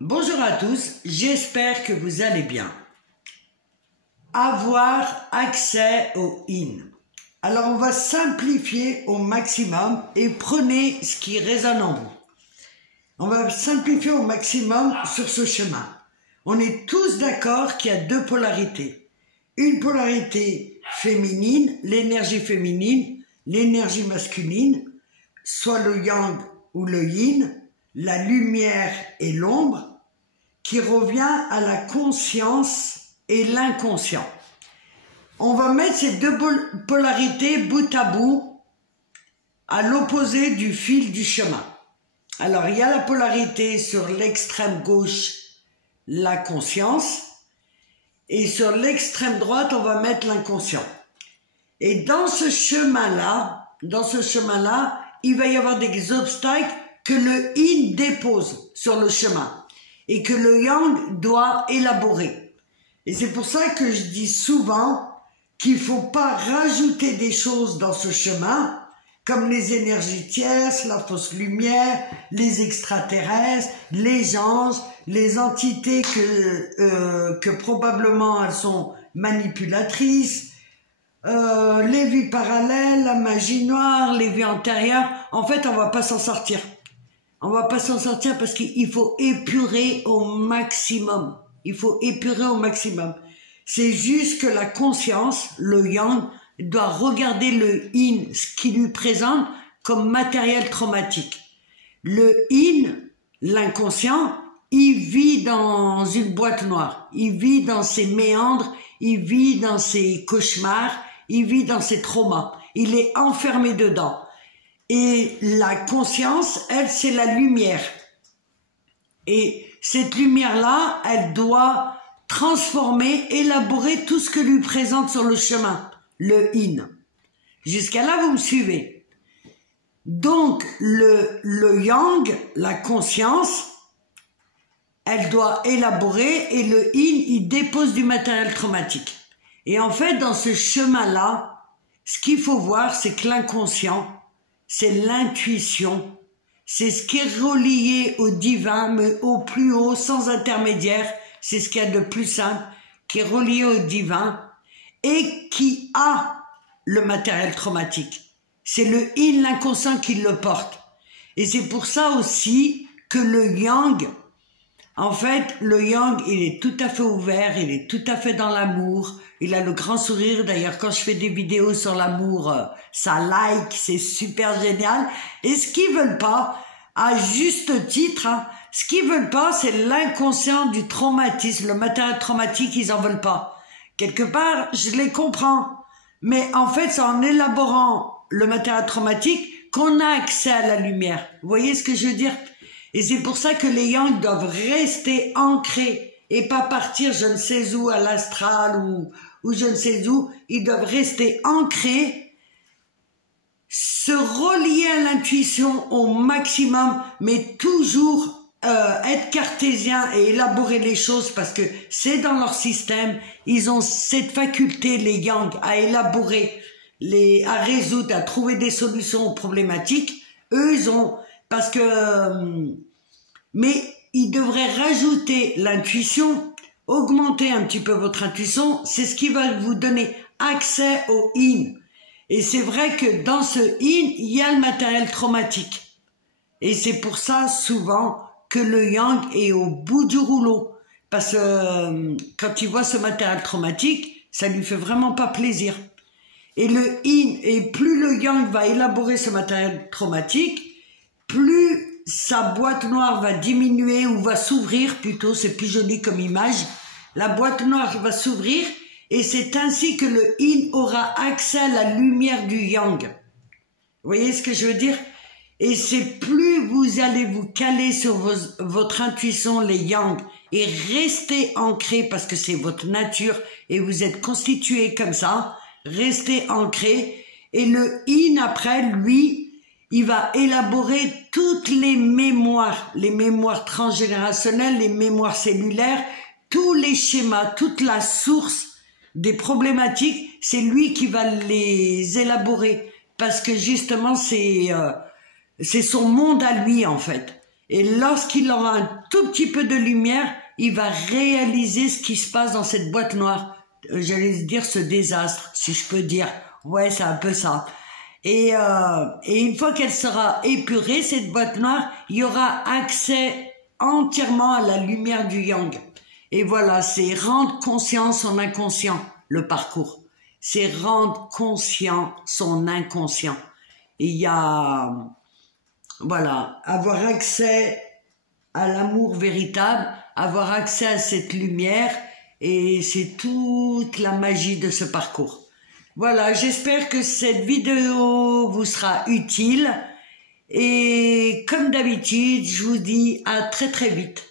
Bonjour à tous, j'espère que vous allez bien. Avoir accès au IN. Alors on va simplifier au maximum et prenez ce qui résonne en vous. On va simplifier au maximum sur ce chemin. On est tous d'accord qu'il y a deux polarités. Une polarité féminine, l'énergie féminine, l'énergie masculine, soit le yang ou le yin, la lumière et l'ombre, qui revient à la conscience et l'inconscient. On va mettre ces deux polarités bout à bout à l'opposé du fil du chemin. Alors, il y a la polarité sur l'extrême gauche, la conscience, et sur l'extrême droite, on va mettre l'inconscient. Et dans ce chemin-là, il va y avoir des obstacles que le yin dépose sur le chemin et que le yang doit élaborer. Et c'est pour ça que je dis souvent qu'il ne faut pas rajouter des choses dans ce chemin, comme les énergies tierces, la fausse lumière, les extraterrestres, les anges, les entités que probablement elles sont manipulatrices, les vies parallèles, la magie noire, les vies antérieures. En fait, on ne va pas s'en sortir. On ne va pas s'en sortir parce qu'il faut épurer au maximum. Il faut épurer au maximum. C'est juste que la conscience, le yang, doit regarder le yin, ce qui lui présente comme matériel traumatique. Le yin, l'inconscient, il vit dans une boîte noire. Il vit dans ses méandres, il vit dans ses cauchemars, il vit dans ses traumas. Il est enfermé dedans. Et la conscience, elle, c'est la lumière. Et cette lumière-là, elle doit transformer, élaborer tout ce que lui présente sur le chemin, le yin. Jusqu'à là, vous me suivez. Donc, le yang, la conscience, elle doit élaborer et le yin, il dépose du matériel traumatique. Et en fait, dans ce chemin-là, ce qu'il faut voir, c'est que l'inconscient, c'est l'intuition, c'est ce qui est relié au divin, mais au plus haut, sans intermédiaire, c'est ce qu'il y a de plus simple, qui est relié au divin et qui a le matériel traumatique. C'est le yin, l'inconscient qui le porte. Et c'est pour ça aussi que le yang, en fait, le yang, il est tout à fait ouvert, il est tout à fait dans l'amour, il a le grand sourire. D'ailleurs, quand je fais des vidéos sur l'amour, ça like, c'est super génial. Et ce qu'ils veulent pas, à juste titre, hein, ce qu'ils veulent pas, c'est l'inconscient du traumatisme, le matériel traumatique, ils en veulent pas. Quelque part, je les comprends. Mais en fait, c'est en élaborant le matériel traumatique qu'on a accès à la lumière. Vous voyez ce que je veux dire? Et c'est pour ça que les yang doivent rester ancrés et pas partir je ne sais où, à l'astral ou je ne sais où. Ils doivent rester ancrés, se relier à l'intuition au maximum, mais toujours être cartésien et élaborer les choses parce que c'est dans leur système. Ils ont cette faculté, les yang, à élaborer, à résoudre, à trouver des solutions aux problématiques. Eux, ils ont... Parce que, mais il devrait rajouter l'intuition, augmenter un petit peu votre intuition, c'est ce qui va vous donner accès au yin. Et c'est vrai que dans ce yin, il y a le matériel traumatique. Et c'est pour ça, souvent, que le yang est au bout du rouleau. Parce que quand il voit ce matériel traumatique, ça lui fait vraiment pas plaisir. Et le yin, et plus le yang va élaborer ce matériel traumatique, plus sa boîte noire va diminuer ou va s'ouvrir plutôt, c'est plus joli comme image. La boîte noire va s'ouvrir et c'est ainsi que le yin aura accès à la lumière du yang. Vous voyez ce que je veux dire? Et c'est plus vous allez vous caler sur votre intuition, les yang, et rester ancré parce que c'est votre nature et vous êtes constitué comme ça, restez ancré. Et le yin après, lui, il va élaborer toutes les mémoires transgénérationnelles, les mémoires cellulaires, tous les schémas, toute la source des problématiques, c'est lui qui va les élaborer. Parce que justement, c'est son monde à lui, en fait. Et lorsqu'il aura un tout petit peu de lumière, il va réaliser ce qui se passe dans cette boîte noire. J'allais dire ce désastre, si je peux dire. Ouais, c'est un peu ça. Et une fois qu'elle sera épurée, cette boîte noire, il y aura accès entièrement à la lumière du yang. Et voilà, c'est rendre conscient son inconscient, le parcours. C'est rendre conscient son inconscient. Et il y a, voilà, avoir accès à l'amour véritable, avoir accès à cette lumière, et c'est toute la magie de ce parcours. Voilà, j'espère que cette vidéo vous sera utile, et comme d'habitude, je vous dis à très très vite.